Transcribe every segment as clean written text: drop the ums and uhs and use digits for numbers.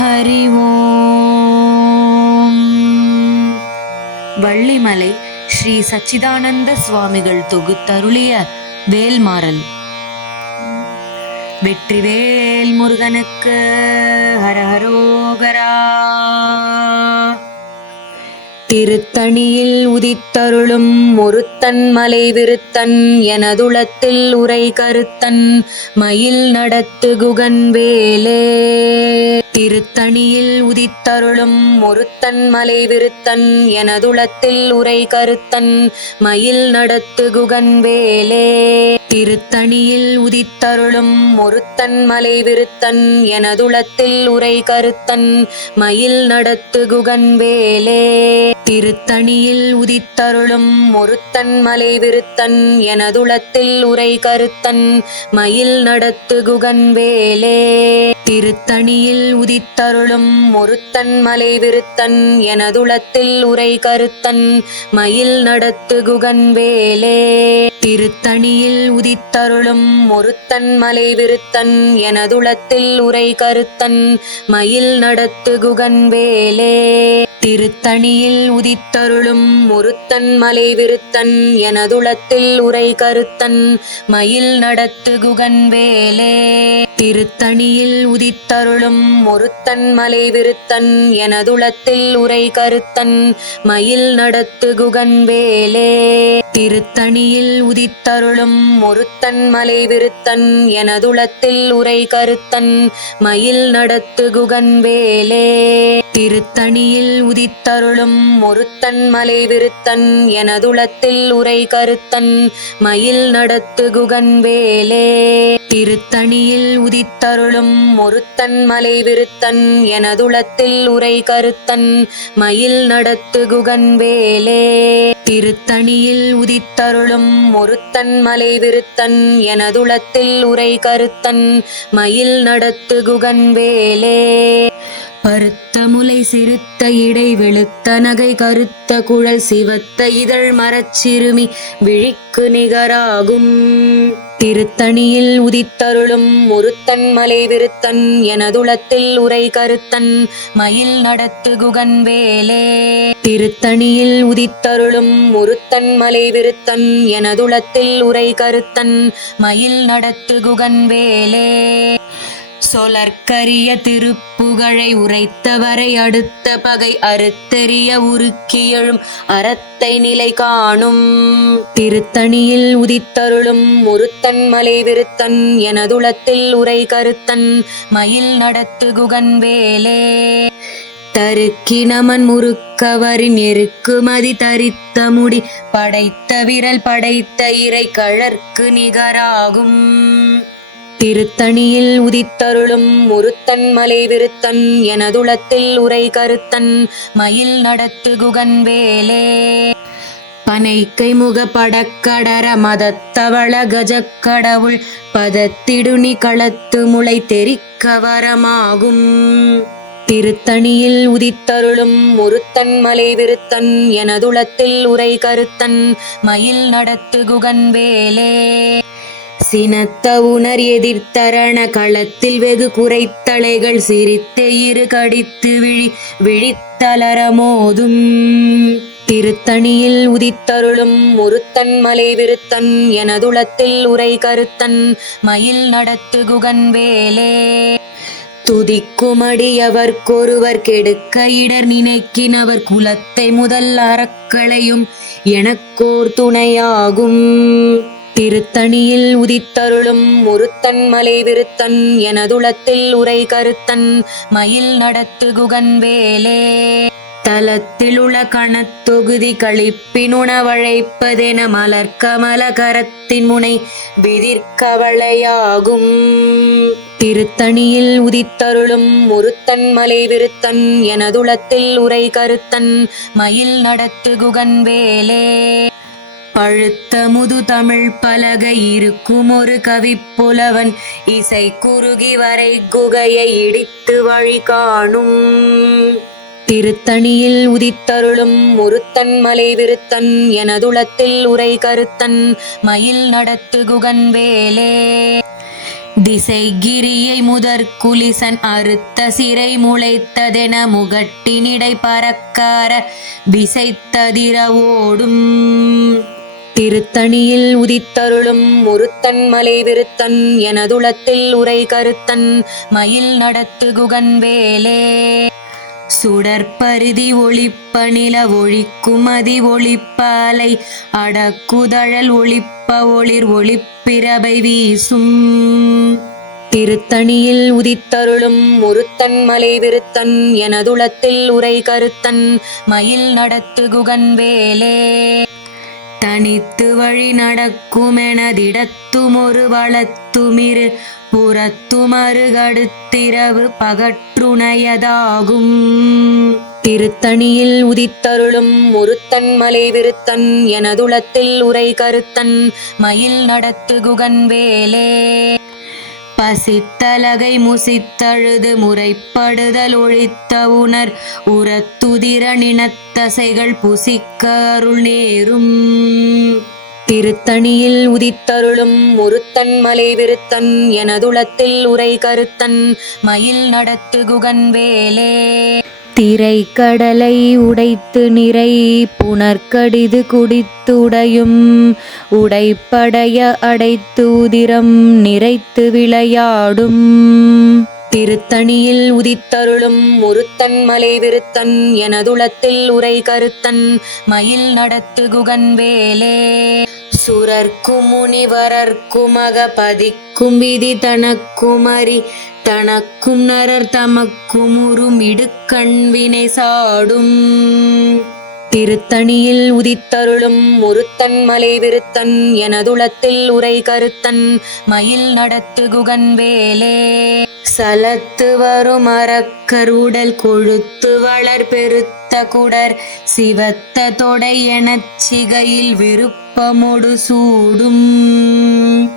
ஹரி ஓம். வள்ளிமலை ஸ்ரீ சச்சிதானந்த சுவாமிகள் தொகுத்தருளிய வேல்மாறல். வெற்றிவேல் முருகனுக்கு ஹரஹரோகரா. திருத்தணியில் உதித்தருளும் ஒருத்தன் மலை விருத்தன் எனதுளத்தில் உரை கருத்தன் மயில் நடத்து குகன் வேலே. திருத்தணியில் உதித்தருளும் ஒருத்தன் மலை விருத்தன் எனதுளத்தில் உரை கருத்தன் மயில் நடத்து குகன் வேலே. திருத்தணியில் உதித்தருளும் ஒருத்தன் மலை விருத்தன் எனதுளத்தில் உரை கருத்தன் மயில் நடத்து குகன் வேலே. திருத்தணியில் உதித்தருளும் ஒருத்தன் மலை விருத்தன் எனதுளத்தில் உரை கருத்தன் மயில் நடத்து குகன் வேலே. திருத்தணியில் உதித்தருளும் ஒருத்தன் மலை விருத்தன் எனதுளத்தில் உரை கருத்தன் மயில் நடத்து குகன் வேலே. திருத்தணியில் உதித்தருளும் ஒருத்தன் மலை விருத்தன் எனதுளத்தில் உரை கருத்தன் மயில் நடத்து குகன் வேலே. திருத்தணியில் உதித்தருளும் ஒருத்தன் மலை விருத்தன் எனதுளத்தில் உரை கருத்தன் மயில் நடத்து குகன் வேலே. திருத்தணியில் உதித்தருளும் ஒருத்தன் மலை விருத்தன் எனதுளத்தில் உரை கருத்தன் மயில் நடத்து குகன் வேலே. திருத்தணியில் உதித்தருளும் ஒருத்தன் மலை விருத்தன் எனதுளத்தில் உரை கருத்தன் மயில் நடத்து குகன் வேலே. திருத்தணியில் உதித்தருளும் ஒருத்தன் மலை விருத்தன் எனதுளத்தில் உரை கருத்தன் மயில் நடத்து குகன் வேலே. திருத்தணியில் உதித்தருளும் ஒருத்தன் மலை விருத்தன் எனதுளத்தில் உரை கருத்தன் மயில் நடத்து குகன் வேலே. திருத்தணியில் உதித்தருளும் ஒருத்தன் மலை விருத்தன் எனதுளத்தில் உரை கருத்தன் மயில் நடத்து குகன் வேலே. பருத்த முலை சிறுத்த இடை வெளுத்த நகை கருத்த குழல் சிவத்த இதழ் மரச்சிறுமி விழிக்கு நிகராகும். திருத்தணியில் உதித்தருளும் ஒருத்தன் மலை விருத்தன் எனதுளத்தில் உரை கருத்தன் மயில் நடத்து குகன் வேலே. திருத்தணியில் உதித்தருளும் ஒருத்தன் மலை விருத்தன் எனதுளத்தில் உரை கருத்தன் மயில் நடத்து குகன் வேலே. சொலற்கரிய திருப்புகழை உரைத்தவரை அடுத்த பகை அறுத்தெறிய உருக்கியழும் அறத்தை நிலை காணும். திருத்தணியில் உதித்தருளும் ஒருத்தன் மலை விருத்தன் எனதுளத்தில் உரை கருத்தன் மயில் நடத்து குகன் வேலே. தருக்கினமன் முறுக்கவரின் எருக்குமதி தரித்த முடி படைத்த விரல் படைத்த இறை கழற்கு நிகராகும். திருத்தணியில் உதித்தருளும் ஒருத்தன் மலை விருத்தன் எனதுளத்தில் உரை கருத்தன் மயில் நடத்து குகன் வேலே. பனைக்கை முக படக்கடர மதத்தவள கஜக்கடவுள் பதத்திடுனி களத்து முளை தெரிக்க வரமாகும். திருத்தணியில் உதித்தருளும் ஒருத்தன் மலை விருத்தன் எனதுளத்தில் உரை கருத்தன் மயில் நடத்து குகன் வேலே. சினத்த உணர் எதிர்த்தரண களத்தில் வெகு குறைத்தலைகள் சிரித்தே இரு கடித்து விழித்தளர மோதும். திருத்தணியில் உதித்தருளும் ஒருத்தன் மலை விருத்தன் எனதுளத்தில் உரை கருத்தன் மயில் நடத்து குகன் வேலே. துதிக்குமடியவர்க்கொருவர் கெடுக்க இடர் நினைக்கினவர் குலத்தை முதல் அறக்களையும் எனக்கோர் துணையாகும். திருத்தணியில் உதித்தருளும் ஒருத்தன் மலை விருத்தன் எனதுளத்தில் உரை கருத்தன் மயில் நடத்து குகன் வேலே. தலத்திலுள்ள கணத்தொகுதி களிப்பினுணவழைப்பதென மலர்கமல கரத்தின் முனை விதிர்கவளையாகும். திருத்தணியில் உதித்தருளும் ஒருத்தன் மலை விருத்தன் எனதுளத்தில் உரை கருத்தன் மயில் நடத்து குகன் வேலே. பழுத்த முது தமிழ் பலகை இருக்கும் ஒரு கவிப்புலவன் இசை குறுகி வரை குகையை இடித்து வழி காணும். திருத்தணியில் உதித்தருளும் ஒருத்தன் மலை விருத்தன் எனதுளத்தில் உரை கருத்தன் மயில் நடத்து குகன் வேலே. திசைகிரியை முதற்குலிசன் அறுத்த சிறை முளைத்ததென முகட்டினிடை பறக்கார விசைத்ததிர ஓடும். திருத்தணியில் உதித்தருளும் முருத்தன் மலை விருத்தன் எனதுளத்தில் உரை கருத்தன் மயில் நடத்து குகன் வேலே. சுடற்பரிதி ஒளிப்ப நில ஒழிக்குமதி ஒளிப்பாலை அடக்குதழல் ஒளிப்ப ஒளிர் ஒளிப்பிரபை வீசும். திருத்தணியில் உதித்தருளும் முருத்தன் மலை விருத்தன் எனதுளத்தில் உரை கருத்தன் மயில் நடத்து குகன் வேலே. தனித்து வழி நடக்குமெனதிடத்துமொரு வளத்துமிரு புறத்துமருகடுத்திரவு பகற்றுணையதாகும். திருத்தணியில் உதித்தருளும் முருத்தன் மலை விருத்தன் எனதுளத்தில் உரை கருத்தன் மயில் நடத்து குகன் வேலே. பசித்தலகை முசித்தழுது முறைப்படுதல் ஒழித்த உணர் உரத்துதிர நினத்தசைகள் புசிக்க அருள் நேரும். திருத்தணியில் உதித்தருளும் முருத்தன் மலை விருத்தன் எனதுளத்தில் உரை கருத்தன் மயில் நடத்து குகன் வேலே. திரை கடலை உடைத்து நிறை புனர்கடிது குடித்துடையும் உடைப்படைய அடைத்து உதிரம் நிறைத்து விளையாடும். திருத்தணியில் உதித்தருளும் முருத்தன் மலை விருத்தன் எனதுளத்தில் உரை கருத்தன் மயில் நடத்து குகன் வேலே. சுரர்க்கும் முனிவரர்க்கும் அகபதிக்கும் விதி தனக்குமரி தனக்கும் நரர் தமக்கும் உருமிடுக்கண் வினை சாடும். திருத்தணியில் உதித்தருளும் முருத்தன் மலை விருத்தன் எனதுளத்தில் உரை கருத்தன் மயில் நடத்து குகன் வேலே. சலத்து வரும் அறக்கருடல் கொழுத்து வளர் பெருத்த குடர் சிவத்த தொடை எனச் சிகையில் விருப்பமொடு சூடும்.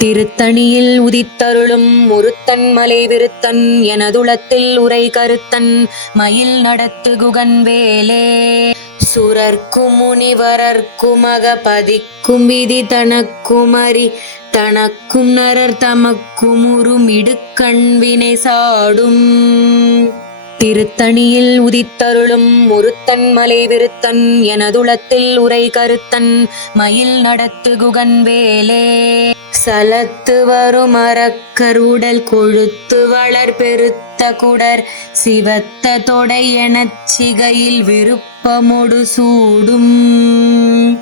திருத்தணியில் உதித்தருளும் முருத்தன் மலை விருத்தன் எனதுளத்தில் உரை கருத்தன் மயில் நடத்து குகன் வேலே. சுரர்க்கும் முனிவரர்க்கும் அகபதிக்கும் விதி தனக்குமரி தனக்கும் நரர் தமக்கும் உருமிடுக்கண் வினை சாடும். திருத்தணியில் உதித்தருளும் முருத்தன் மலை விருத்தன் எனதுளத்தில் உரை கருத்தன் மயில் நடத்து குகன் வேலே. சலத்து வரும் அறக்கருடல் கொழுத்து வளர் பெருத்த குடர் சிவத்த தொடை எனச் சிகையில் விருப்பமொடு சூடும்.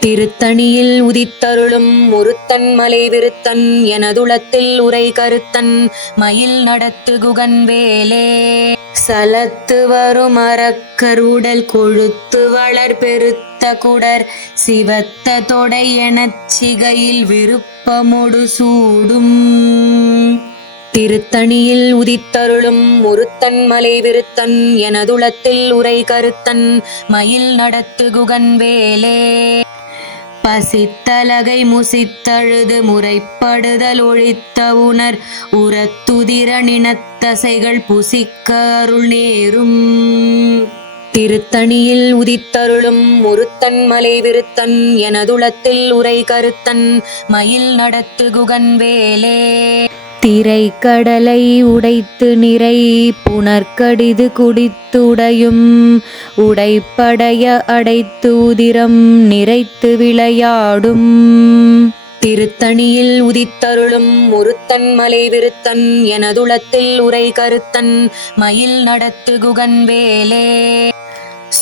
திருத்தணியில் உதித்தருளும் முருத்தன் மலை விருத்தன் எனதுளத்தில் உரை கருத்தன் மயில் நடத்து குகன் வேலே. சலத்து வரும் அறக்கருடல் கொழுத்து வளர் பெருத்த குடர் சிவத்த தொடை எனச் சிகையில் விருப்பமொடு சூடும். திருத்தணியில் உதித்தருளும் முருத்தன் மலை விருத்தன் எனதுளத்தில் உரை கருத்தன் மயில் நடத்து குகன் வேலே. பசித்தலகை முசித்தழுது முறைப்படுதல் ஒழித்த உணர் உரத்துதிர நினத்தசைகள் புசிக்க அருள் நேரும். திருத்தணியில் உதித்தருளும் முருத்தன் மலை விருத்தன் எனதுளத்தில் உரை கருத்தன் மயில் நடத்து குகன் வேலே. திரை கடலை உடைத்து நிறை புனர்கடிது குடித்துடையும் உடைப்படைய அடைத்து உதிரம் நிறைத்து விளையாடும். திருத்தணியில் உதித்தருளும் முருத்தன் மலை விருத்தன் எனதுளத்தில் உரை கருத்தன் மயில் நடத்து குகன் வேலே.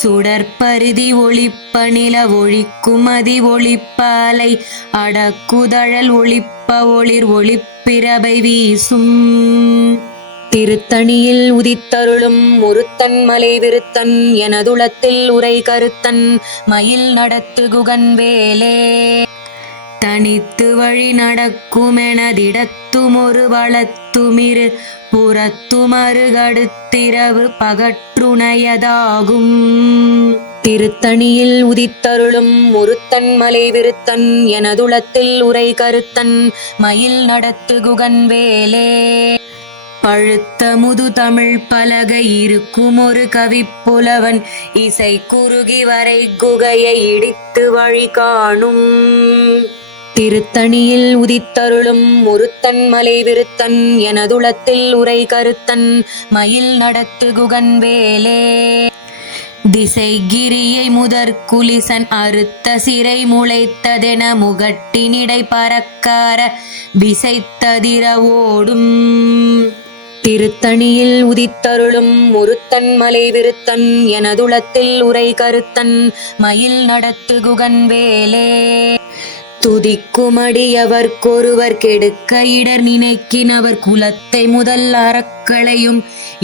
சுடற்பரிதி ஒளிப்ப நில ஒழிக்குமதி ஒளிப்பாலை அடக்குதழல் ஒளிப்ப ஒளிர் ஒளிப்பிரபை வீசும். திருத்தணியில் உதித்தருளும் முருத்தன் மலை விருத்தன் எனதுளத்தில் உரை கருத்தன் மயில் நடத்து குகன் வேலே. தனித்து வழி நடக்குமெனதிடத்துமொரு வளத்துமிரு புறத்துமருகடுத்திரவு பகற்றுணையதாகும். திருத்தணியில் உதித்தருளும் முருத்தன் மலை விருத்தன் எனதுளத்தில் உரை கருத்தன் மயில் நடத்து குகன் வேலே. பழுத்த முது தமிழ் பலகை இருக்கும் ஒரு கவிப்புலவன் இசை குறுகி வரை குகையை இடித்து வழி காணும். திருத்தணியில் உதித்தருளும் முருத்தன் மலை விருத்தன் எனதுளத்தில் உரை கருத்தன் மயில் நடத்து குகன் வேலே. திசைகிரியை முதற்குலிசன் அறுத்த சிறை முளைத்ததென முகட்டினிடை பறக்கார விசைத்ததிர ஓடும். திருத்தணியில் உதித்தருளும் முருத்தன் மலை விருத்தன் எனதுளத்தில் உரை கருத்தன் மயில் நடத்து குகன் வேலே. துதிக்குமடியவர்க்கொருவர் கெடுக்க இடர் நினைக்கினவர் குலத்தை முதல் அறக்களையும்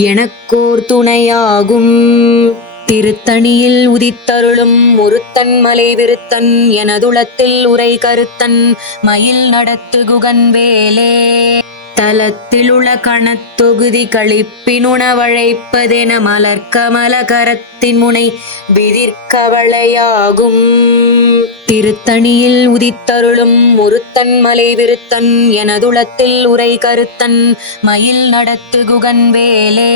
எனக்கோர் துணையாகும். திருத்தணியில் உதித்தருளும் முருத்தன் மலை விருத்தன் எனதுளத்தில் உரை கருத்தன் மயில் நடத்து குகன் வேலே. தலத்திலுள கணத்தொகுதி களிப்பினுணவழைப்பதென மலர்கமல கரத்தின் முனை விதிர்கவளையாகும். திருத்தணியில் உதித்தருளும் முருத்தன் மலை விருத்தன் எனதுளத்தில் உரை கருத்தன் மயில் நடத்து குகன் வேலே.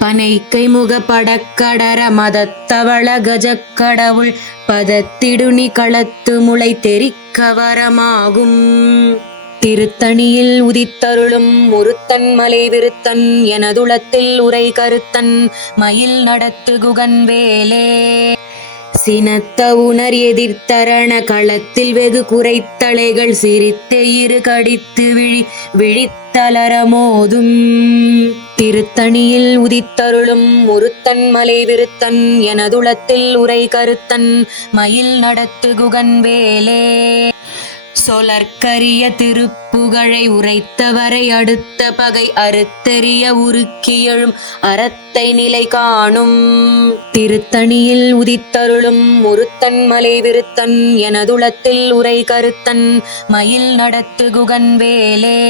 பனைக்கை முக படக்கடர மதத்தவள கஜக்கடவுள் பதத்திடுனி களத்து முளை தெரிக்கவரமாகும். திருத்தணியில் உதித்தருளும் முருத்தன் மலை விருத்தன் எனதுளத்தில் உரை கருத்தன் மயில் நடத்து குகன் வேலே. சினத்த உணர் எதிர்த்தரண களத்தில் வெகு குறைத்தலைகள் சிரித்தே இரு கடித்து விழித்தளர மோதும். திருத்தணியில் உதித்தருளும் முருத்தன் மலை விருத்தன் எனதுளத்தில் உரை கருத்தன் மயில் நடத்து குகன் வேலே. சொலற்கரிய திருப்புகழை உரைத்தவரை அடுத்த பகை அறுத்தெறிய உருக்கியழும் அறத்தை நிலை காணும். திருத்தணியில் உதித்தருளும் முருத்தன் மலை விருத்தன் எனதுளத்தில் உரை கருத்தன் மயில் நடத்து குகன் வேலே.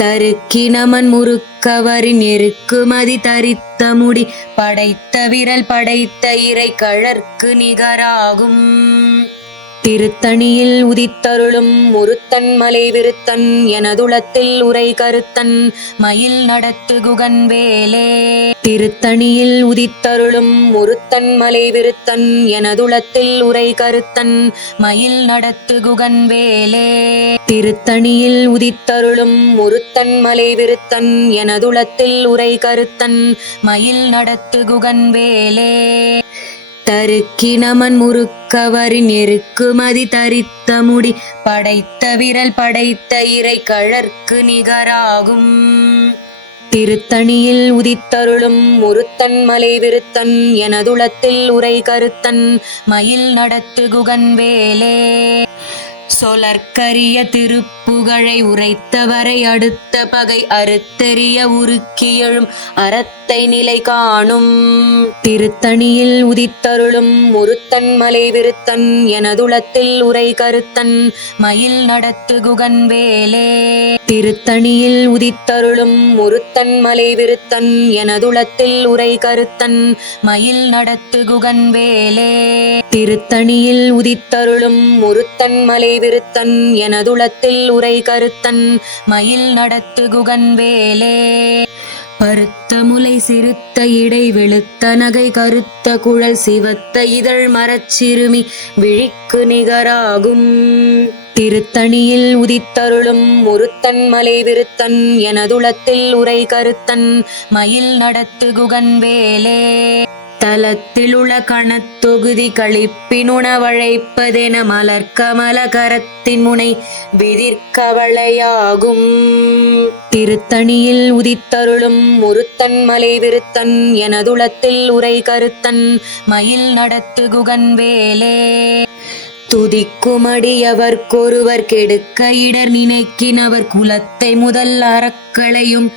தருக்கினமன் முறுக்கவரின் எருக்குமதி தரித்த முடி படைத்த விரல் படைத்த இறை கழற்கு நிகராகும். திருத்தணியில் உதித்தருளும் முருத்தன் மலை விருத்தன் எனதுளத்தில் உரை கருத்தன் மயில் நடத்து குகன் வேலே. திருத்தணியில் உதித்தருளும் முருத்தன் மலை விருத்தன் எனதுளத்தில் உரை கருத்தன் மயில் நடத்து குகன் வேலே. திருத்தணியில் உதித்தருளும் முருத்தன் மலை விருத்தன் எனதுளத்தில் உரை கருத்தன் மயில் நடத்து குகன் வேலே. தருக்கினமன் முறுக்கவரின் எருக்குமதி தரித்த முடி படைத்த விரல் படைத்த இறை கழற்கு நிகராகும். திருத்தணியில் உதித்தருளும் முருத்தன் மலை விருத்தன் எனதுளத்தில் உரை கருத்தன் மயில் நடத்து குகன் வேலே. சொலற்கரிய திருப்புகழை உரைத்தவரை அடுத்த பகை அறுத்தெறிய உருக்கியழும் அறத்தை நிலை காணும். திருத்தணியில் உதித்தருளும் முருத்தன் மலை விருத்தன் எனதுளத்தில் உரை கருத்தன் மயில் நடத்து குகன் வேலே. திருத்தணியில் உதித்தருளும் முருத்தன் மலை விருத்தன் எனதுளத்தில் உரை கருத்தன் மயில் நடத்து குகன் வேலே. திருத்தணியில் உதித்தருளும் முருத்தன் மலை விருத்தன் எனதுளத்தில் உரை கருத்தன் மயில் நடத்து குகன் வேலே. பருத்த முலை சிறுத்த இடை வெளுத்த நகை கருத்த குழல் சிவத்த இதழ் மரச்சிறுமி விழிக்கு நிகராகும். திருத்தணியில் உதித்தருளும் முருத்தன் மலை விருத்தன் எனதுளத்தில் உரை கருத்தன் மயில் நடத்து குகன் வேலே. தலத்திலுள கணத்தொகுதி களிப்பினுணவழைப்பதென மலர்கமல கரத்தின் முனை விதிர்கவளையாகும். திருத்தணியில் உதித்தருளும் முருத்தன் மலை விருத்தன் எனதுளத்தில் உரை கருத்தன் மயில் நடத்து குகன் வேலே. துதிக்குமடியவர்க்கொருவர் கெடுக்க இடர் நினைக்கினவர் குலத்தை முதல் அறக்களையும்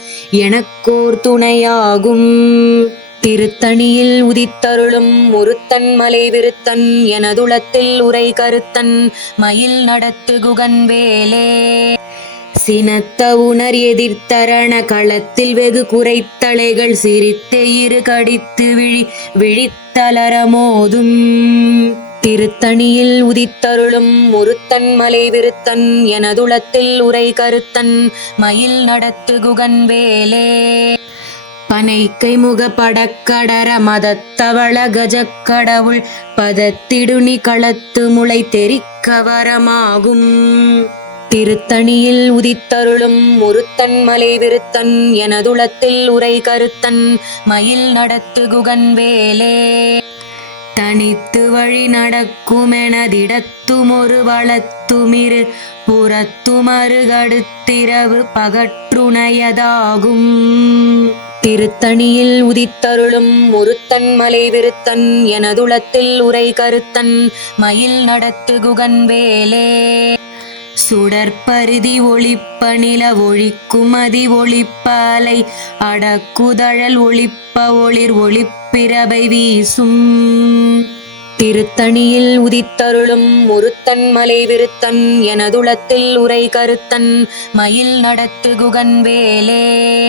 எனக்கோர் துணையாகும். திருத்தணியில் உதித்தருளும் முருத்தன் மலை விருத்தன் எனதுளத்தில் உரை கருத்தன் மயில் நடத்து குகன் வேலே. சினத்த உணர் எதிர்த்தரண களத்தில் வெகு குறைத்தலைகள் சிரித்தே இரு கடித்து விழித்தளர மோதும். திருத்தணியில் உதித்தருளும் முருத்தன் மலை விருத்தன் எனதுளத்தில் உரை கருத்தன் மயில் நடத்து குகன் வேலே. பனைக்கை முக படக்கடர மதத்தவள கஜக்கடவுள் பதத்திடுனி களத்து முளை தெரிக்க வரமாகும். திருத்தணியில் உதித்தருளும் ஒருத்தன் மலை விருத்தன் எனதுளத்தில் உரை கருத்தன் மயில் நடத்து குகன் வேலே. தனித்து வழி நடக்குமெனதிடத்துமொரு வளத்துமிரு புறத்துமருகடுத்திரவு பகற்றுணையதாகும். திருத்தணியில் உதித்தருளும் ஒருத்தன் மலை விருத்தன் எனதுளத்தில் உரை கருத்தன் மயில் நடத்து குகன் வேலே. சுடற்பரிதி ஒளிப்ப நில ஒழிக்குமதி ஒளிப்பாலை அடக்குதழல் ஒளிப்ப ஒளிர் ஒளிப்பிரபை வீசும். திருத்தணியில் உதித்தருளும் ஒருத்தன் மலை விருத்தன் எனதுளத்தில் உரை கருத்தன் மயில் நடத்து குகன் வேலே.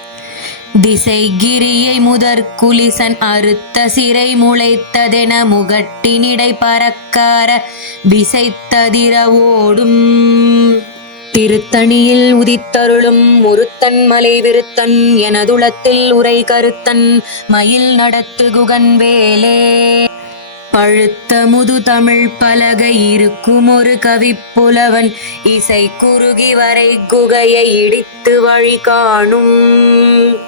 திசை கிரியை முதற்குலிசன் அறுத்த சிறை முளைத்ததென முகட்டினிடை பறக்கார விசைத்ததிர ஓடும். திருத்தணியில் உதித்தருளும் ஒருத்தன் மலை விருத்தன் எனதுளத்தில் உரை கருத்தன் மயில் நடத்து குகன் வேலே. பழுத்த முது தமிழ் பலகை இருக்கும் ஒரு கவிப்புலவன் இசை குறுகி வரை குகையை இடித்து வழி காணும்.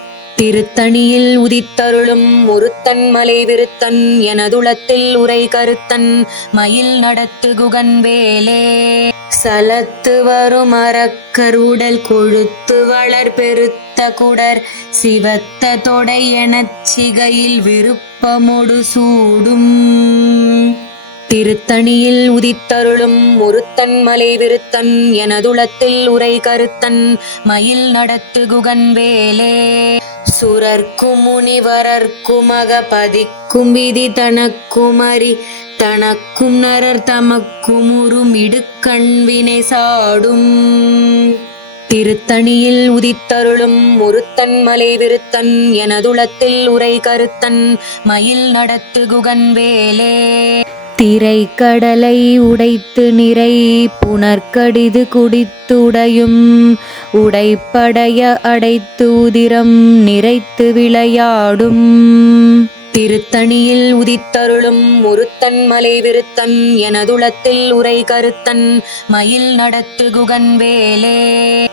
திருத்தணியில் உதித்தருளும் ஒருத்தன் மலை விருத்தன் எனதுளத்தில் உரை கருத்தன் மயில் நடத்து குகன் வேலே. சலத்து வரும் அறக்கருடல் கொழுத்து வளர் பெருத்த குடர் சிவத்த தொடை எனச் சிகையில் விருப்பமொடு சூடும். திருத்தணியில் உதித்தருளும் ஒருத்தன் மலை விருத்தன் எனதுளத்தில் உரை கருத்தன் மயில் நடத்து குகன் வேலே. சுரர்க்கும் முனிவரர்க்கும் அகபதிக்கும் விதி தனக்குமரி தனக்கும் நரர் தமக்கும் உறும் இடுக்கண்வினை சாடும். திருத்தணியில் உதித்தருளும் ஒருத்தன் மலை விருத்தன் எனதுளத்தில் உரை கருத்தன் மயில் நடத்து குகன் வேலே. திரை கடலை உடைத்து நிறை புனர்கடிது குடித்துடையும் உடைப்படைய அடைத்து உதிரம் நிறைத்து விளையாடும். திருத்தணியில் உதித்தருளும் ஒருத்தன் மலை விருத்தன் எனதுளத்தில் உரை கருத்தன் மயில் நடத்து குகன் வேலே.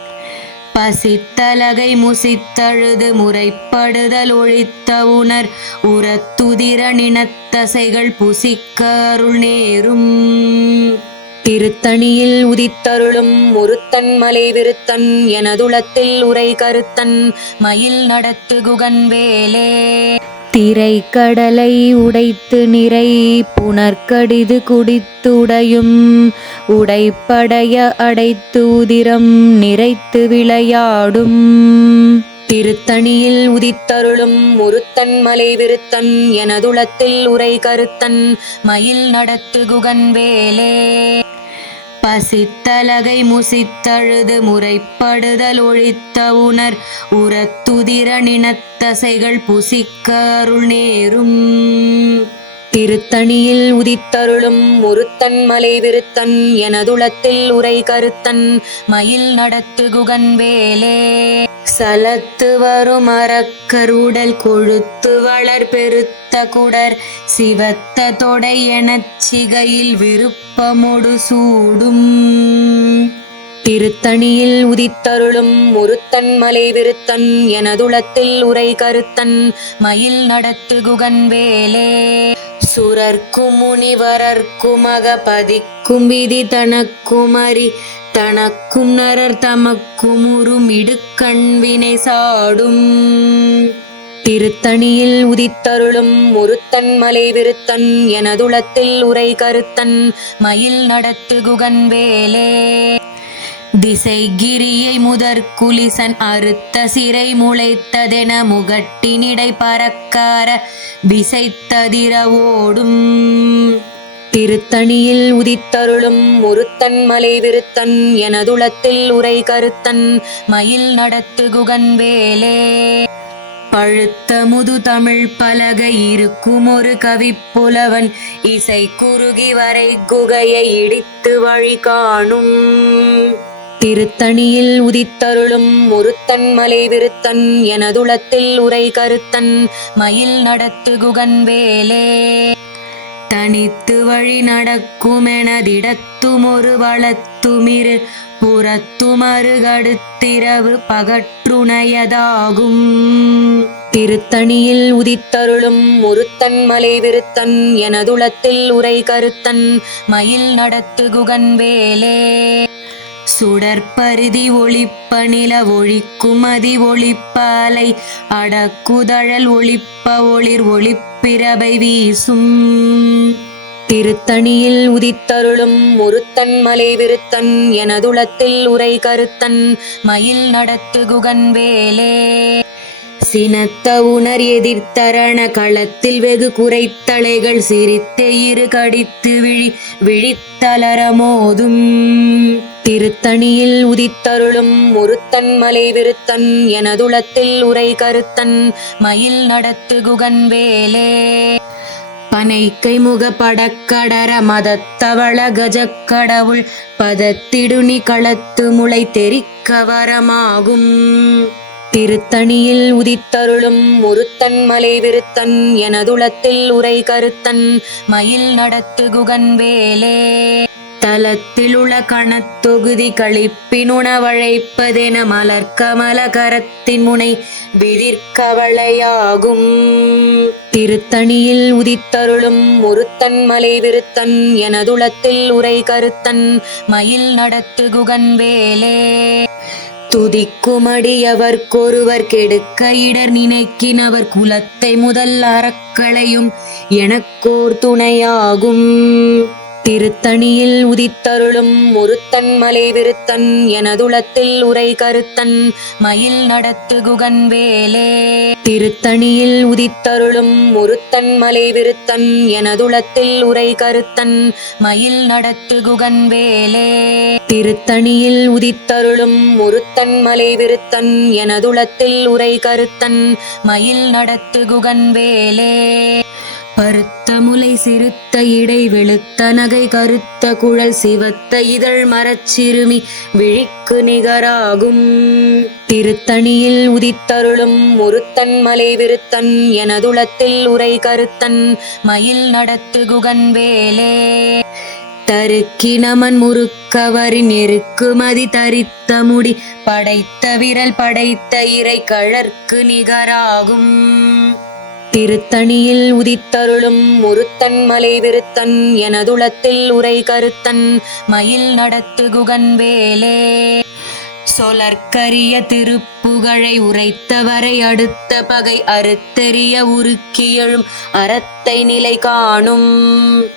பசித்தலகை முசித்தழுது முறைப்படுதல் ஒழித்த உணர் உரத்துதிர நினத்தசைகள் புசிக்க அருள் நேரும். திருத்தணியில் உதித்தருளும் ஒருத்தன் மலை விருத்தன் எனதுளத்தில் உரை கருத்தன் மயில் நடத்து குகன் வேலே. திரை கடலை உடைத்து நிறை புனர்கடிது குடித்துடையும் உடைப்படைய அடைத்து உதிரம் நிறைத்து விளையாடும். திருத்தணியில் உதித்தருளும் ஒருத்தன் மலை விருத்தன் எனதுளத்தில் உரை கருத்தன் மயில் நடத்து குகன் வேலே. பசித்தலகை முசித்தழுது முறைப்படுதல் ஒழித்த உணர் உரத்துதிர நினத்தசைகள் புசிக்க அருள் நேரும். திருத்தணியில் உதித்தருளும் ஒருத்தன் மலை விருத்தன் எனதுளத்தில் உரை கருத்தன் மயில் நடத்து குகன் வேலே. சலத்து வரும் அறக்கருடல் கொழுத்து வளர் பெருத்த குடர் சிவத்த தொடை எனச் சிகையில் விருப்பமொடு சூடும். திருத்தணியில் உதித்தருளும் ஒருத்தன் மலை விருத்தன் எனதுளத்தில் உரை கருத்தன் மயில் நடத்து குகன் வேலே. சுரர்க்கும் முனிவரர்க்கும் அகபதிக்கும் விதி தனக்குமரி தனக்கும் நரர் தமக்கும் உறும் இடுக்கண்வினை சாடும். திருத்தணியில் உதித்தருளும் ஒருத்தன் மலை விருத்தன் எனதுளத்தில் உரை கருத்தன் மயில் நடத்து குகன் வேலே. திசை கிரியை முதற்குலிசன் அறுத்த சிறை முளைத்ததென முகட்டினிடை பறக்கார விசைத்ததிர ஓடும். திருத்தணியில் உதித்தருளும் ஒருத்தன் மலை விருத்தன் எனதுளத்தில் உரை கருத்தன் மயில் நடத்து குகன் வேலே. பழுத்த முது தமிழ் பலகை இருக்கும் ஒரு கவிப்புலவன் இசை குறுகி வரை குகையை இடித்து வழி காணும். திருத்தணியில் உதித்தருளும் ஒருத்தன் மலை விருத்தன் எனதுளத்தில் உரை கருத்தன் மயில் நடத்து குகன் வேலே. தனித்து வழி நடக்குமெனதிடத்துமொரு வளத்துமிரு புறத்துமறுகடுத்திரவு பகற்றுணையதாகும். திருத்தணியில் உதித்தருளும் முருத்தன் மலை விருத்தன் எனதுளத்தில் உரை கருத்தன் மயில் நடத்து குகன் வேலே. சுடற்பரிதி ஒளிப்ப நில ஒழிக்குமதி ஒளிப்ப அலை அடக்குதழல் ஒளிப்ப ஒளிர் ஒளிப்பிரபை வீசும். திருத்தணியில் உதித்தருளும் முருத்தன் மலை விருத்தன் எனதுளத்தில் உரை கருத்தன் மயில் நடத்து குகன் வேலே. சினத்த உணர் எதிர்த்தரண களத்தில் வெகு குறைத்தலைகள் சிரித்தே இரு கடித்து விழித்தளர மோதும். திருத்தணியில் உதித்தருளும் முருத்தன் மலை விருத்தன் எனதுளத்தில் உரை கருத்தன் மயில் நடத்து குகன் வேலே. பனைக்கை முக படக்கடர மதத்தவள கஜக்கடவுள் பதத்திடுனி களத்து முளை தெரிக்க வரமாகும். திருத்தணியில் உதித்தருளும் முருத்தன் மலை விருத்தன் எனதுளத்தில் உரை கருத்தன் மயில் நடத்து குகன் வேலே. தலத்திலுள கணத்தொகுதி களிப்பினுணவழைப்பதென மலர்கமல கரத்தின் முனை விதிர்கவளையாகும். திருத்தணியில் உதித்தருளும் முருத்தன் மலை விருத்தன் எனதுளத்தில் உரை கருத்தன் மயில் நடத்து குகன் வேலே. துதிக்குமடியவர்க்கொருவர் கெடுக்க இடர் நினைக்கினவர் குலத்தை முதல் அறக்களையும் எனக்கோர் துணையாகும். திருத்தணியில் உதித்தருளும் முருத்தன் மலை விருத்தன் எனதுளத்தில் உரை கருத்தன் மயில் நடத்து குகன் வேலே. திருத்தணியில் உதித்தருளும் முருத்தன் மலை விருத்தன் எனதுளத்தில் உரை கருத்தன் மயில் நடத்து குகன் வேலே. திருத்தணியில் உதித்தருளும் முருத்தன் மலை விருத்தன் எனதுளத்தில் உரை கருத்தன் மயில் நடத்து குகன் வேலே. பருத்த முலை சிறுத்த இடை வெளுத்த நகை கருத்த குழல் சிவத்த இதழ் மரச்சிறுமி விழிக்கு நிகராகும். திருத்தணியில் உதித்தருளும் முருத்தன் மலை விருத்தன் எனதுளத்தில் உரை கருத்தன் மயில் நடத்து குகன் வேலே. தருக்கினமன் முறுக்கவரின் எருக்குமதி தரித்த முடி படைத்த விரல் படைத்த இறை கழற்கு நிகராகும். திருத்தணியில் உதித்தருளும் முருத்தன் மலை விருத்தன் எனதுளத்தில் உரை கருத்தன் மயில் நடத்து குகன் வேலே. சொலற்கரிய திருப்புகழை உரைத்தவரை அடுத்த பகை அறுத்தெறிய உருக்கியெழும் அறத்தை நிலை காணும்.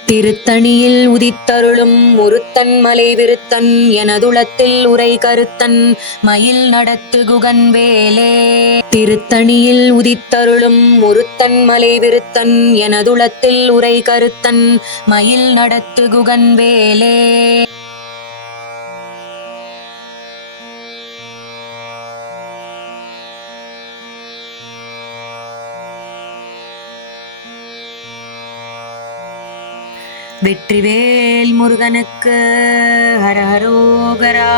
திருத்தணியில் உதித்தருளும் முருத்தன் மலை விருத்தன் எனதுளத்தில் உரை கருத்தன் மயில் நடத்து குகன் வேலே. திருத்தணியில் உதித்தருளும் முருத்தன் மலை விருத்தன் எனதுளத்தில் உரை கருத்தன் மயில் நடத்து குகன் வேலே. வெற்றிவேல் முருகனுக்கு ஹரஹரோகரா.